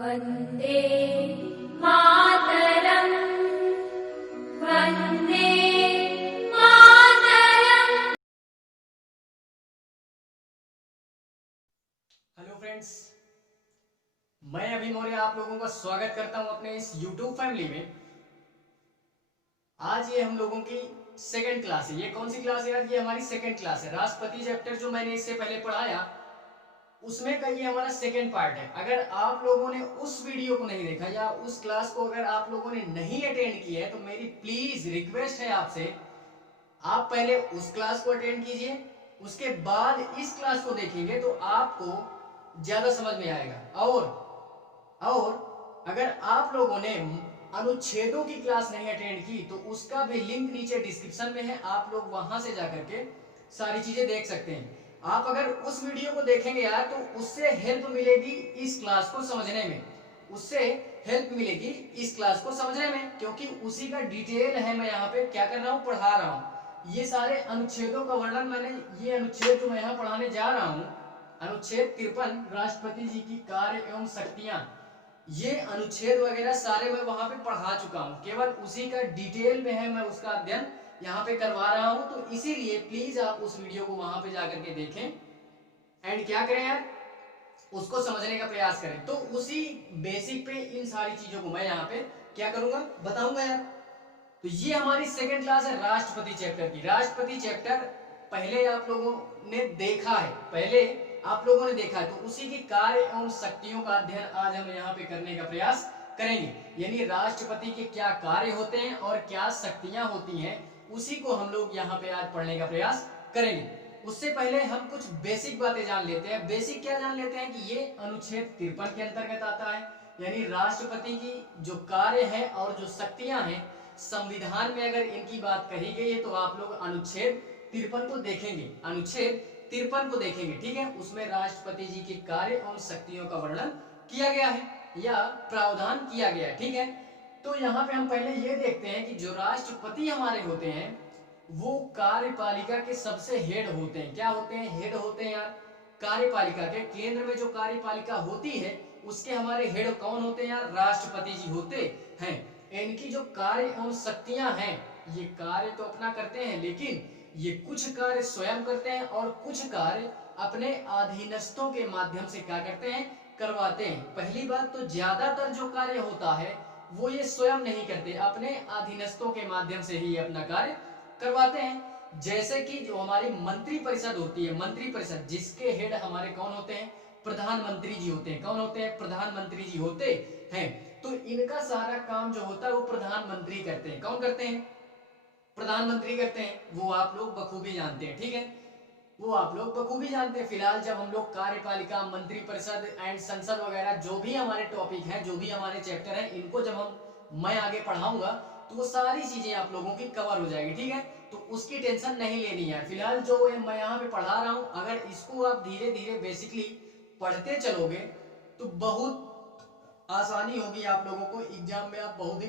Vande Mataram Vande Mataram. Hello friends, मैं अभी मौर्य आप लोगों का स्वागत करता हूं अपने इस YouTube फैमिली में। आज ये हम लोगों की सेकंड क्लास है। ये कौन सी क्लास है यार? ये हमारी सेकंड क्लास है। राष्ट्रपति चैप्टर जो मैंने इससे पहले पढ़ाया उसमें का ये हमारा सेकंड पार्ट है। अगर आप लोगों ने उस वीडियो को नहीं देखा या उस क्लास को अगर आप लोगों ने नहीं अटेंड किया है तो मेरी प्लीज रिक्वेस्ट है आपसे, आप पहले उस क्लास को अटेंड कीजिए, उसके बाद इस क्लास को देखेंगे तो आपको ज्यादा समझ में आएगा। और अगर आप लोगों ने अनुच्छेदों की क्लास नहीं अटेंड की तो उसका भी लिंक नीचे डिस्क्रिप्शन में है, आप लोग वहां से जाकर के सारी चीजें देख सकते हैं। आप अगर उस वीडियो को देखेंगे यार तो उससे हेल्प मिलेगी इस क्लास को समझने में, उससे हेल्प मिलेगी इस क्लास को समझने में, क्योंकि उसी का डिटेल है। मैं यहाँ पे क्या कर रहा हूँ, पढ़ा रहा हूँ। ये सारे अनुच्छेदों का वर्णन मैंने, ये अनुच्छेद जो मैं यहाँ पढ़ाने जा रहा हूँ, अनुच्छेद 53 राष्ट्रपति जी की कार्य एवं शक्तियां, ये अनुच्छेद वगैरह सारे मैं वहां पे पढ़ा चुका हूँ। केवल उसी का डिटेल में है, मैं उसका अध्ययन यहाँ पे करवा रहा हूँ। तो इसीलिए प्लीज आप उस वीडियो को वहां पे जाकर के देखें एंड क्या करें यार, उसको समझने का प्रयास करें। तो उसी बेसिक पे इन सारी चीजों को मैं यहाँ पे क्या करूंगा, बताऊंगा यार। तो ये हमारी सेकंड क्लास है राष्ट्रपति चैप्टर की। राष्ट्रपति चैप्टर पहले आप लोगों ने देखा है, तो उसी के कार्य एवं शक्तियों का अध्ययन आज हम यहाँ पे करने का प्रयास करेंगे। यानी राष्ट्रपति के क्या कार्य होते हैं और क्या शक्तियां होती हैं, उसी को हम लोग यहाँ पे आज पढ़ने का प्रयास करेंगे। उससे पहले हम कुछ बेसिक बातें जान लेते हैं। बेसिक क्या जान लेते हैं कि ये अनुच्छेद 53 के अंतर्गत आता है। यानी राष्ट्रपति की जो कार्य है और जो शक्तियां हैं संविधान में अगर इनकी बात कही गई है तो आप लोग अनुच्छेद 53 को देखेंगे, अनुच्छेद 53 को देखेंगे, ठीक है। उसमें राष्ट्रपति जी के कार्य और शक्तियों का वर्णन किया गया है या प्रावधान किया गया है, ठीक है। तो यहाँ पे हम पहले ये देखते हैं कि जो राष्ट्रपति हमारे होते हैं वो कार्यपालिका के सबसे हेड होते हैं। क्या होते हैं? हेड होते हैं यार कार्यपालिका के। केंद्र में जो कार्यपालिका होती है उसके हमारे हेड कौन होते हैं यार? राष्ट्रपति जी होते हैं। इनकी जो कार्य एवं शक्तियां हैं, ये कार्य तो अपना करते हैं लेकिन ये कुछ कार्य स्वयं करते हैं और कुछ कार्य अपने अधीनस्थों के माध्यम से क्या करते हैं, करवाते हैं। पहली बात तो ज्यादातर जो कार्य होता है वो ये स्वयं नहीं करते, अपने अधीनस्थों के माध्यम से ही अपना कार्य करवाते हैं। जैसे कि जो हमारी मंत्री परिषद होती है, मंत्री परिषद जिसके हेड हमारे कौन होते हैं? प्रधानमंत्री जी होते हैं। कौन होते हैं? प्रधानमंत्री जी होते हैं। तो इनका सारा काम जो होता है वो प्रधानमंत्री करते हैं। कौन करते हैं? प्रधानमंत्री करते हैं। वो आप लोग बखूबी जानते हैं, ठीक है, वो आप लोग बखूबी जानते हैं। फिलहाल जब हम लोग कार्यपालिका, मंत्री परिषद एंड संसद वगैरह जो भी हमारे टॉपिक हैं, जो भी हमारे चैप्टर हैं, इनको जब मैं आगे पढ़ाऊंगा तो वो सारी चीजें आप लोगों की कवर हो जाएगी, ठीक है। तो उसकी टेंशन नहीं लेनी है। फिलहाल जो मैं यहाँ पे पढ़ा रहा हूँ, अगर इसको आप धीरे धीरे बेसिकली पढ़ते चलोगे तो बहुत आसानी होगी आप लोगों को। एग्जाम में आप बहुत ही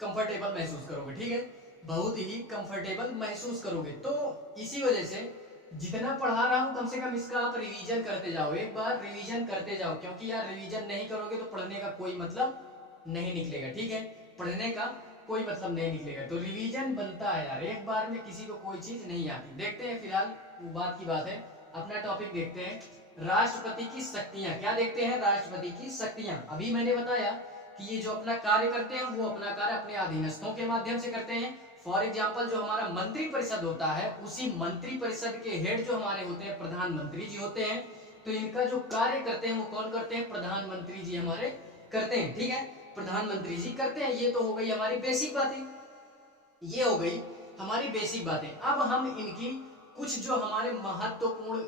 कंफर्टेबल महसूस करोगे, ठीक है, बहुत ही कंफर्टेबल महसूस करोगे। तो इसी वजह से जितना पढ़ा रहा हूं कम से कम इसका आप रिवीजन करते जाओ, एक बार रिवीजन करते जाओ, क्योंकि यार रिवीजन नहीं करोगे तो पढ़ने का कोई मतलब नहीं निकलेगा, ठीक है, पढ़ने का कोई मतलब नहीं निकलेगा। तो रिवीजन बनता है यार, एक बार में किसी को कोई चीज नहीं आती। देखते हैं, फिलहाल वो बात की बात है, अपना टॉपिक देखते हैं, राष्ट्रपति की शक्तियां। क्या देखते हैं? राष्ट्रपति की शक्तियां। अभी मैंने बताया कि ये जो अपना कार्य करते हैं वो अपना कार्य अपने अधीनस्थों के माध्यम से करते हैं। फॉर एग्जाम्पल जो हमारा मंत्री परिषद होता है, उसी मंत्री परिषद के हेड जो हमारे होते हैं प्रधानमंत्री जी होते हैं। तो इनका जो कार्य करते हैं वो कौन करते हैं? प्रधानमंत्री जी हमारे करते हैं, ठीक है, प्रधानमंत्री जी करते हैं। ये तो हो गई हमारी बेसिक बातें, ये हो गई हमारी बेसिक बातें। अब हम इनकी कुछ जो हमारे महत्वपूर्ण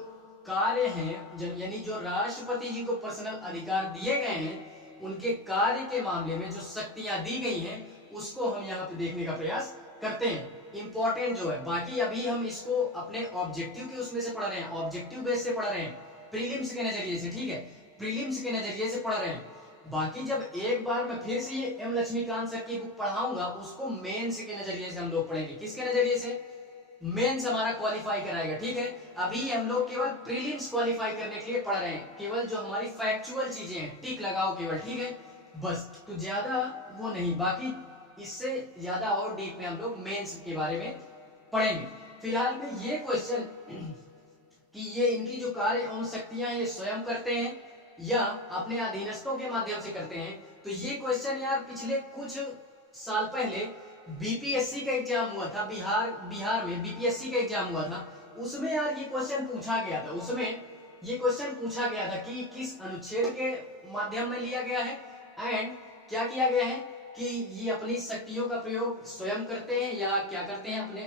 कार्य हैं, यानी जो राष्ट्रपति जी को पर्सनल अधिकार दिए गए हैं, उनके कार्य के मामले में जो शक्तियां दी गई हैं उसको हम यहाँ पे देखने का प्रयास करते हैं। इंपॉर्टेंट जो है, बाकी अभी हम इसको अपने ऑब्जेक्टिव के उसमें से पढ़ रहे हैं, ऑब्जेक्टिव बेस से पढ़ रहे हैं, प्रीलिम्स के नजरिए से, ठीक है, प्रीलिम्स के नजरिए से पढ़ रहे हैं। बाकी जब एक बार मैं फिर से ये एम लक्ष्मीकांत सर की बुक पढ़ाऊंगा उसको मेंस के नजरिए से हम लोग पढ़ेंगे। किसके नजरिए से? मेंस हमारा क्वालिफाई कराएगा। ठीक है, अभी हम लोग केवल प्रीलिम्स क्वालिफाई करने के लिए पढ़ रहे हैं, केवल जो हमारी फैक्चुअल चीजें हैं टिक लगाओ केवल। ठीक है, बस, तो ज्यादा वो नहीं, बाकी इससे ज्यादा और डीप में हम लोग मेंस के बारे में पढ़ेंगे। फिलहाल में ये क्वेश्चन कि ये इनकी जो कार्य एवं शक्तियां ये स्वयं करते हैं या अपने अधीनस्थों के माध्यम से करते हैं, तो ये क्वेश्चन यार पिछले कुछ साल पहले बीपीएससी का एग्जाम हुआ था, बिहार में बीपीएससी का एग्जाम हुआ था, उसमें यार ये क्वेश्चन पूछा गया था। उसमें ये क्वेश्चन पूछा गया था कि किस अनुच्छेद के माध्यम में लिया गया है एंड क्या किया गया है कि ये अपनी शक्तियों का प्रयोग स्वयं करते हैं या क्या करते हैं, अपने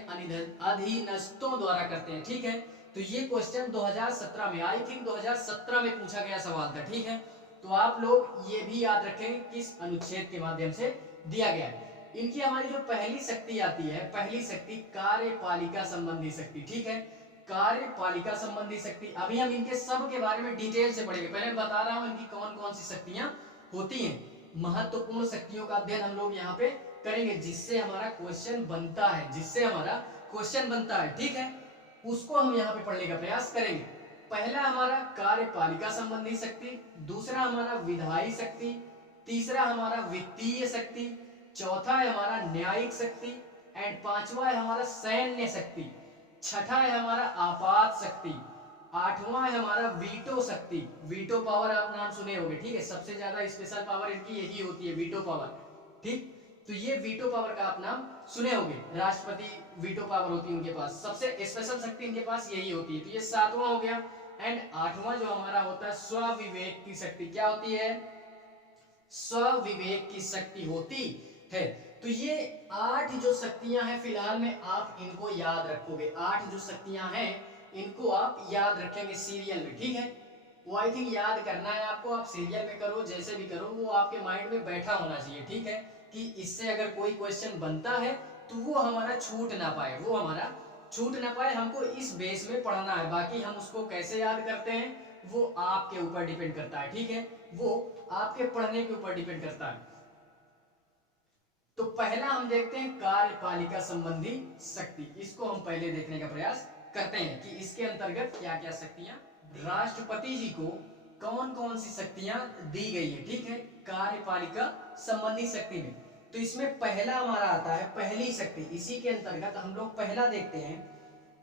अधीनस्थों द्वारा करते हैं। ठीक है, तो ये क्वेश्चन 2017 में, आई थिंक 2017 में पूछा गया सवाल था। ठीक है, तो आप लोग ये भी याद रखें किस अनुच्छेद के माध्यम से दिया गया है। इनकी हमारी जो पहली शक्ति आती है, पहली शक्ति कार्यपालिका संबंधी शक्ति। ठीक है, कार्यपालिका संबंधी शक्ति, अभी हम इनके सब के बारे में डिटेल से पढ़ेंगे। पहले बता रहा हूं इनकी कौन कौन सी शक्तियां होती हैं। महत्वपूर्ण शक्तियों का अध्ययन हम लोग यहाँ पे करेंगे, जिससे हमारा क्वेश्चन बनता है, जिससे हमारा क्वेश्चन बनता है। ठीक है, उसको हम यहाँ पे पढ़ने का प्रयास करेंगे। पहला हमारा कार्यपालिका संबंधी शक्ति, दूसरा हमारा विधायी शक्ति, तीसरा हमारा वित्तीय शक्ति, चौथा है हमारा न्यायिक शक्ति एंड पांचवा है हमारा सैन्य शक्ति, छठा है हमारा आपात शक्ति, आठवां है हमारा वीटो शक्ति। वीटो पावर आप नाम सुने होंगे। ठीक है, सबसे ज्यादा स्पेशल पावर इनकी यही होती है, वीटो पावर। ठीक, तो ये वीटो पावर का आप नाम सुने होंगे, राष्ट्रपति वीटो पावर होती है उनके पास, सबसे स्पेशल शक्ति इनके पास यही होती है। तो ये सातवां हो गया एंड आठवां जो हमारा होता है स्वविवेक की शक्ति। क्या होती है? स्वविवेक की शक्ति होती है। तो ये 8 जो शक्तियां हैं फिलहाल में आप इनको याद रखोगे। 8 जो शक्तियां हैं इनको आप याद रखेंगे सीरियल में। ठीक है, वो आई थिंक याद करना है आपको, आप सीरियल में करो जैसे भी करो, वो आपके माइंड में बैठा होना चाहिए। ठीक है, कि इससे अगर कोई क्वेश्चन बनता है तो वो हमारा छूट ना पाए, वो हमारा छूट ना पाए, हमको इस बेस में पढ़ना है। बाकी हम उसको कैसे याद करते हैं वो आपके ऊपर डिपेंड करता है। ठीक है, वो आपके पढ़ने के ऊपर डिपेंड करता है। तो पहला हम देखते हैं कार्यपालिका संबंधी शक्ति, इसको हम पहले देखने का प्रयास करते हैं कि इसके अंतर्गत क्या क्या शक्तियां, राष्ट्रपति जी को कौन कौन सी शक्तियां दी गई है। ठीक है, कार्यपालिका संबंधी शक्ति में तो इसमें पहला हमारा आता है पहली शक्ति। इसी के अंतर्गत हम लोग पहला देखते हैं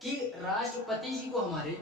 कि राष्ट्रपति जी को हमारे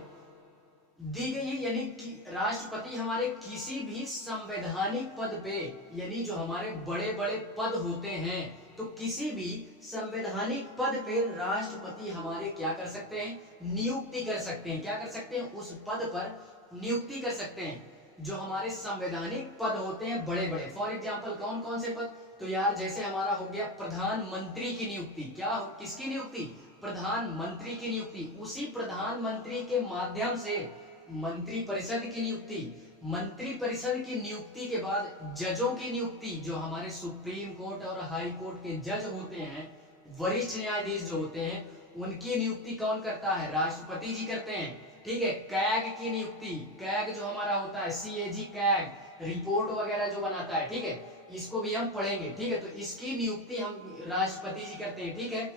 दी गई है, यानी कि राष्ट्रपति हमारे किसी भी संवैधानिक पद पे, यानी जो हमारे बड़े बड़े पद होते हैं, तो किसी भी संवैधानिक पद पे राष्ट्रपति हमारे क्या कर सकते हैं, नियुक्ति कर सकते हैं। क्या कर सकते हैं? उस पद पर नियुक्ति कर सकते हैं जो हमारे संवैधानिक पद होते हैं बड़े बड़े। फॉर एग्जाम्पल कौन कौन से पद? तो यार जैसे हमारा हो गया प्रधानमंत्री की नियुक्ति। क्या, किसकी नियुक्ति? प्रधानमंत्री की नियुक्ति। उसी प्रधानमंत्री के माध्यम से मंत्री परिषद की नियुक्ति, मंत्री परिषद की नियुक्ति के बाद जजों की नियुक्ति, जो हमारे सुप्रीम कोर्ट और हाई कोर्ट के जज होते हैं, वरिष्ठ न्यायाधीश जो होते हैं, उनकी नियुक्ति कौन करता है? राष्ट्रपति जी करते हैं। ठीक है, कैग की नियुक्ति, कैग जो हमारा होता है, सीएजी कैग, रिपोर्ट वगैरह जो बनाता है, ठीक है, इसको भी हम पढ़ेंगे। ठीक है, तो इसकी नियुक्ति हम राष्ट्रपति जी करते हैं। ठीक है,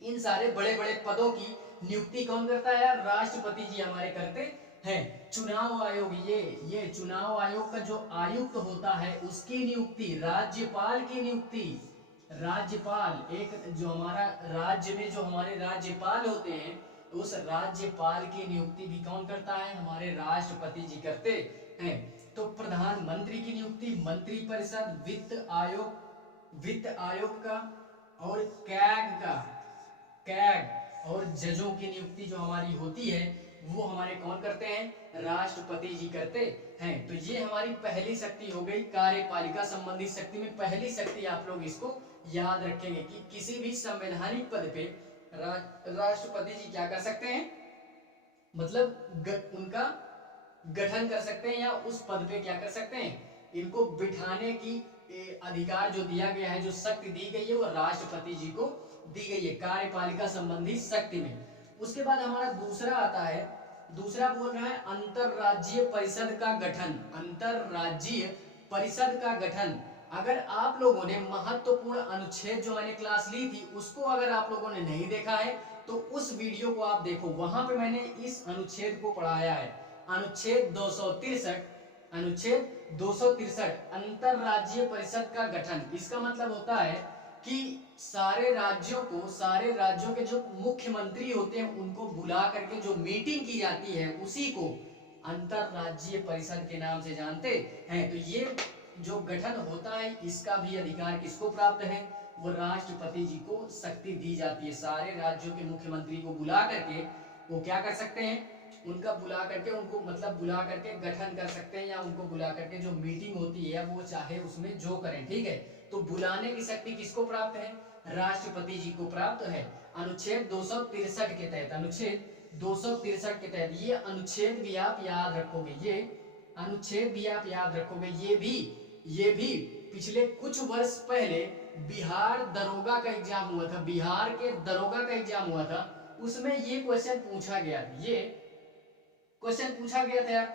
इन सारे बड़े बड़े पदों की नियुक्ति कौन करता है? राष्ट्रपति जी हमारे करते हैं। चुनाव आयोग, ये चुनाव आयोग का जो आयुक्त होता है उसकी नियुक्ति, राज्यपाल की नियुक्ति, राज्यपाल, एक जो हमारा राज्य में जो हमारे राज्यपाल होते हैं, उस राज्यपाल की नियुक्ति भी कौन करता है? हमारे राष्ट्रपति जी करते हैं। तो प्रधानमंत्री की नियुक्ति, मंत्री परिषद, वित्त आयोग का और कैग और जजों की नियुक्ति जो हमारी होती है वो हमारे कौन करते हैं? राष्ट्रपति जी करते हैं। तो ये हमारी पहली शक्ति हो गई कार्यपालिका संबंधी शक्ति में पहली शक्ति। आप लोग इसको याद रखेंगे कि किसी भी संवैधानिक पद पे राष्ट्रपति जी क्या कर सकते हैं, मतलब उनका गठन कर सकते हैं या उस पद पे क्या कर सकते हैं, इनको बिठाने की अधिकार जो दिया गया है, जो शक्ति दी गई है, वो राष्ट्रपति जी को दी गई है कार्यपालिका संबंधी शक्ति में। उसके बाद हमारा दूसरा आता है, दूसरा बोल रहा है अंतरराज्यीय परिषद का गठन। अंतरराज्यीय परिषद का गठन, अगर आप लोगों ने महत्वपूर्ण अनुच्छेद जो मैंने क्लास ली थी उसको अगर आप लोगों ने नहीं देखा है तो उस वीडियो को आप देखो, वहां पे मैंने इस अनुच्छेद को पढ़ाया है। अनुच्छेद 263, अनुच्छेद 263 अंतरराज्यीय परिषद का गठन। इसका मतलब होता है कि सारे राज्यों के जो मुख्यमंत्री होते हैं उनको बुला करके जो मीटिंग की जाती है उसी को अंतरराज्यीय परिषद के नाम से जानते हैं। तो ये जो गठन होता है इसका भी अधिकार किसको प्राप्त है? वो राष्ट्रपति जी को शक्ति दी जाती है। सारे राज्यों के मुख्यमंत्री को बुला करके वो क्या कर सकते हैं? उनका बुला करके उनको मतलब बुला करके गठन कर सकते हैं, या उनको बुला करके जो मीटिंग होती है वो चाहे उसमें जो करें, ठीक है। तो बुलाने की शक्ति किसको प्राप्त है? राष्ट्रपति जी को प्राप्त है। अनुच्छेद 263 के तहत, अनुच्छेद 263 के तहत ये अनुच्छेद भी आप याद रखोगे, ये अनुच्छेद भी आप याद रखोगे। ये भी पिछले कुछ वर्ष पहले बिहार दरोगा का एग्जाम हुआ था, बिहार के दरोगा का एग्जाम हुआ था, उसमें ये क्वेश्चन पूछा गया था, ये क्वेश्चन पूछा गया था यार।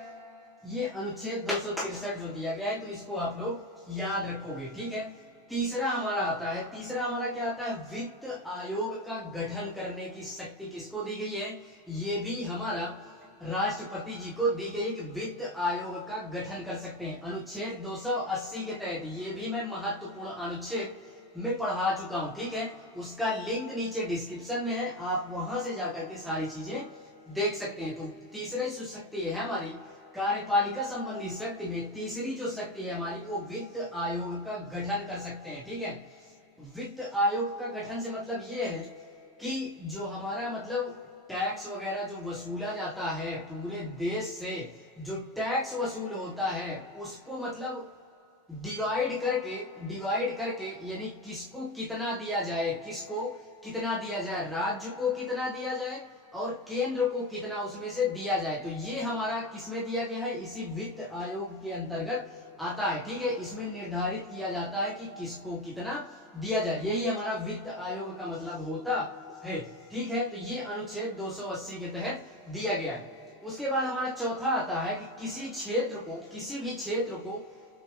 ये अनुच्छेद 263 जो दिया गया है तो इसको आप लोग याद रखोगे, ठीक है। तीसरा हमारा क्या आता है? वित्त आयोग का गठन करने की शक्ति किसको दी गई है? ये भी हमारा राष्ट्रपति जी को दी गई कि वित्त आयोग का गठन कर सकते हैं। अनुच्छेद 280 के तहत, ये भी मैं महत्वपूर्ण अनुच्छेद में पढ़ा चुका हूं, ठीक है। उसका लिंक नीचे डिस्क्रिप्शन में है, आप वहां से जाकर के सारी चीजें देख सकते हैं। तो तीसरी जो शक्ति है हमारी कार्यपालिका संबंधी शक्ति में, तीसरी जो शक्ति है हमारी वो वित्त आयोग का गठन कर सकते हैं, ठीक है। वित्त आयोग का गठन से मतलब ये है कि जो हमारा मतलब टैक्स वगैरह जो वसूला जाता है पूरे देश से, जो टैक्स वसूल होता है उसको मतलब डिवाइड करके यानी किसको कितना दिया जाए, राज्य को कितना दिया जाए और केंद्र को कितना उसमें से दिया जाए। तो ये हमारा किसमें दिया गया है? इसी वित्त आयोग के अंतर्गत आता है, ठीक है। इसमें निर्धारित किया जाता है कि किसको कितना दिया जाए, यही हमारा वित्त आयोग का मतलब होता है, ठीक है। तो ये अनुच्छेद 280 के तहत दिया गया है। उसके बाद हमारा चौथा आता है कि किसी भी क्षेत्र को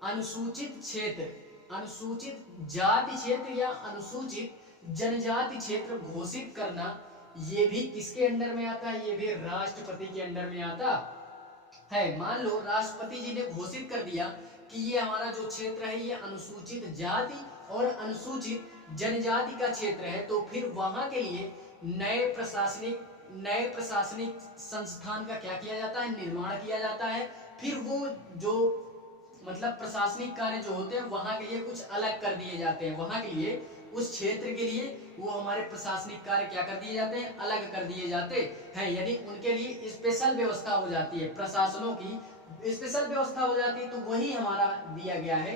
अनुसूचित क्षेत्र, अनुसूचित जाति क्षेत्र या अनुसूचित जनजाति क्षेत्र घोषित करना, ये भी किसके अंडर में आता है? ये भी राष्ट्रपति के अंडर में आता है। मान लो राष्ट्रपति जी ने घोषित कर दिया कि ये हमारा जो क्षेत्र है ये अनुसूचित जाति और अनुसूचित जनजाति का क्षेत्र है, तो फिर वहां के लिए नए प्रशासनिक संस्थान का क्या किया जाता है? निर्माण किया जाता है। फिर वो जो मतलब प्रशासनिक कार्य जो होते हैं वहां के लिए कुछ अलग कर दिए जाते हैं, वहां के लिए उस क्षेत्र के लिए वो हमारे प्रशासनिक कार्य क्या कर दिए जाते हैं? अलग कर दिए जाते हैं, यानी उनके लिए स्पेशल व्यवस्था हो जाती है, प्रशासनों की स्पेशल व्यवस्था हो जाती है। तो वही हमारा दिया गया है,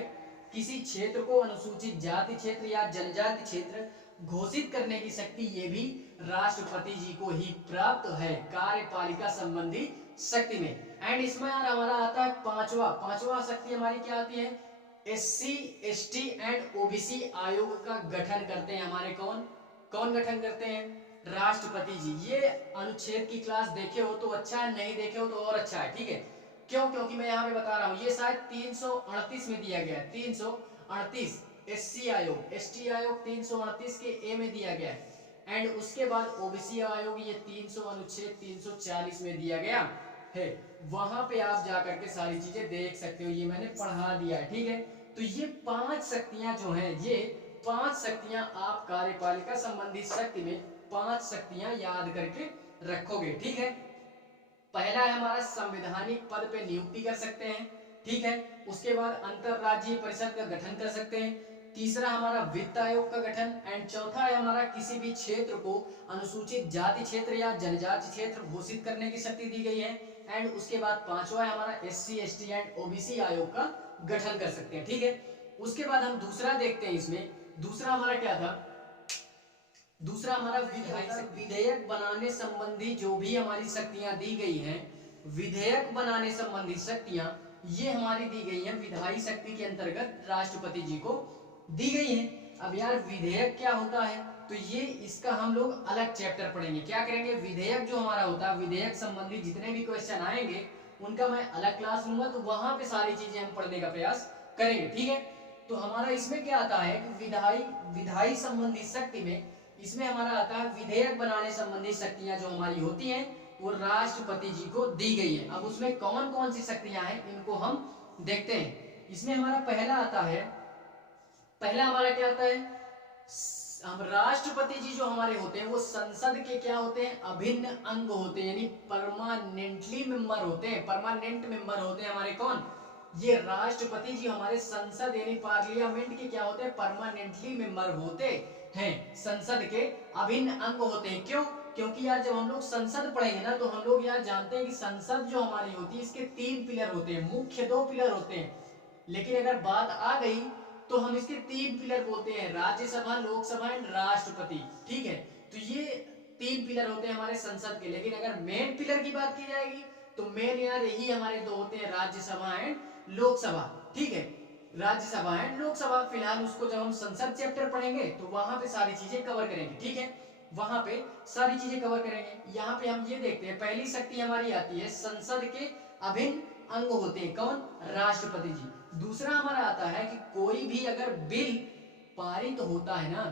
किसी क्षेत्र को अनुसूचित जाति क्षेत्र या जनजाति क्षेत्र घोषित करने की शक्ति ये भी राष्ट्रपति जी को ही प्राप्त है कार्यपालिका संबंधी शक्ति में। एंड इसमें यार हमारा आता है पांचवा शक्ति हमारी क्या आती है? SC, ST एंड OBC आयोग का गठन करते हैं हमारे कौन गठन करते हैं? राष्ट्रपति जी। ये अनुच्छेद की क्लास देखे हो तो अच्छा है, नहीं देखे हो तो और अच्छा है, ठीक है। क्यों? क्योंकि मैं यहाँ पे बता रहा हूँ, ये शायद 338 में दिया गया है, 338 SC आयोग, ST आयोग 338 के A में दिया गया है। एंड उसके बाद OBC आयोग ये 300 अनुच्छेद 340 में दिया गया है। वहां पे आप जाकर के सारी चीजें देख सकते हो, ये मैंने पढ़ा दिया है, ठीक है। तो ये 5 शक्तियां जो हैं, ये 5 शक्तियां आप कार्यपालिका संबंधी शक्ति में 5 शक्तियां याद करके रखोगे, ठीक है। पहला है हमारा संवैधानिक पद पे नियुक्ति कर सकते हैं, ठीक है। उसके बाद अंतरराज्यीय परिषद का गठन कर सकते हैं। तीसरा हमारा वित्त आयोग का गठन। एंड चौथा है हमारा किसी भी क्षेत्र को अनुसूचित जाति क्षेत्र या जनजाति क्षेत्र घोषित करने की शक्ति दी गई है। एंड उसके बाद पांचवा है हमारा SC, ST एंड OBC आयोग का गठन कर सकते हैं, ठीक है। उसके बाद हम दूसरा देखते हैं, इसमें दूसरा हमारा क्या था? दूसरा हमारा विधेयक बनाने संबंधी जो भी हमारी शक्तियां दी गई हैं, विधेयक बनाने संबंधी शक्तियां ये हमारी दी गई हैं विधायी शक्ति के अंतर्गत राष्ट्रपति जी को दी गई है। अब यार विधेयक क्या होता है? तो ये इसका हम लोग अलग चैप्टर पढ़ेंगे। क्या करेंगे? विधेयक जो हमारा होता है, विधेयक संबंधी जितने भी क्वेश्चन आएंगे उनका मैं अलग क्लास लूंगा, तो वहां पे सारी चीजें हम पढ़ने का प्रयास करेंगे, ठीक है। तो हमारा इसमें क्या आता है कि विधायी संबंधी शक्ति में इसमें हमारा आता है विधेयक बनाने संबंधी शक्तियां जो हमारी होती हैं वो राष्ट्रपति जी को दी गई है। अब उसमें कौन कौन सी शक्तियां हैं इनको हम देखते हैं। इसमें हमारा पहला आता है, पहला हमारा क्या आता है, हम राष्ट्रपति जी जो हमारे होते हैं वो संसद के क्या होते हैं, अभिन्न अंग होते हैं, यानी परमानेंटली मेंबर होते हैं, परमानेंट मेंबर होते हैं हमारे कौन, ये राष्ट्रपति जी हमारे संसद यानी पार्लियामेंट के क्या होते हैं, परमानेंटली मेंबर होते हैं, संसद के अभिन्न अंग होते हैं। क्यों? क्योंकि यार जब हम लोग संसद पढ़ेंगे ना तो हम लोग यार जानते हैं कि संसद जो हमारी होती है इसके 3 पिलर होते हैं, मुख्य 2 पिलर होते हैं, लेकिन अगर बात आ गई तो हम इसके 3 पिलर बोलते हैं, राज्यसभा, लोकसभा एंड राष्ट्रपति। ठीक है, तो ये 3 पिलर होते हैं हमारे संसद के। लेकिन अगर मेन पिलर की बात की जाएगी तो मेन यार यही हमारे 2 होते हैं, राज्यसभा एंड लोकसभा। ठीक है, राज्यसभा एंड लोकसभा। फिलहाल उसको जब हम संसद चैप्टर पढ़ेंगे तो वहां पे सारी चीजें कवर करेंगे। ठीक है, वहां पे सारी चीजें कवर करेंगे। यहाँ पे हम ये देखते हैं, पहली शक्ति हमारी आती है संसद के अभिन्न अंग होते हैं, कौन, राष्ट्रपति जी। दूसरा हमारा आता है कि कोई भी अगर बिल पारित होता है ना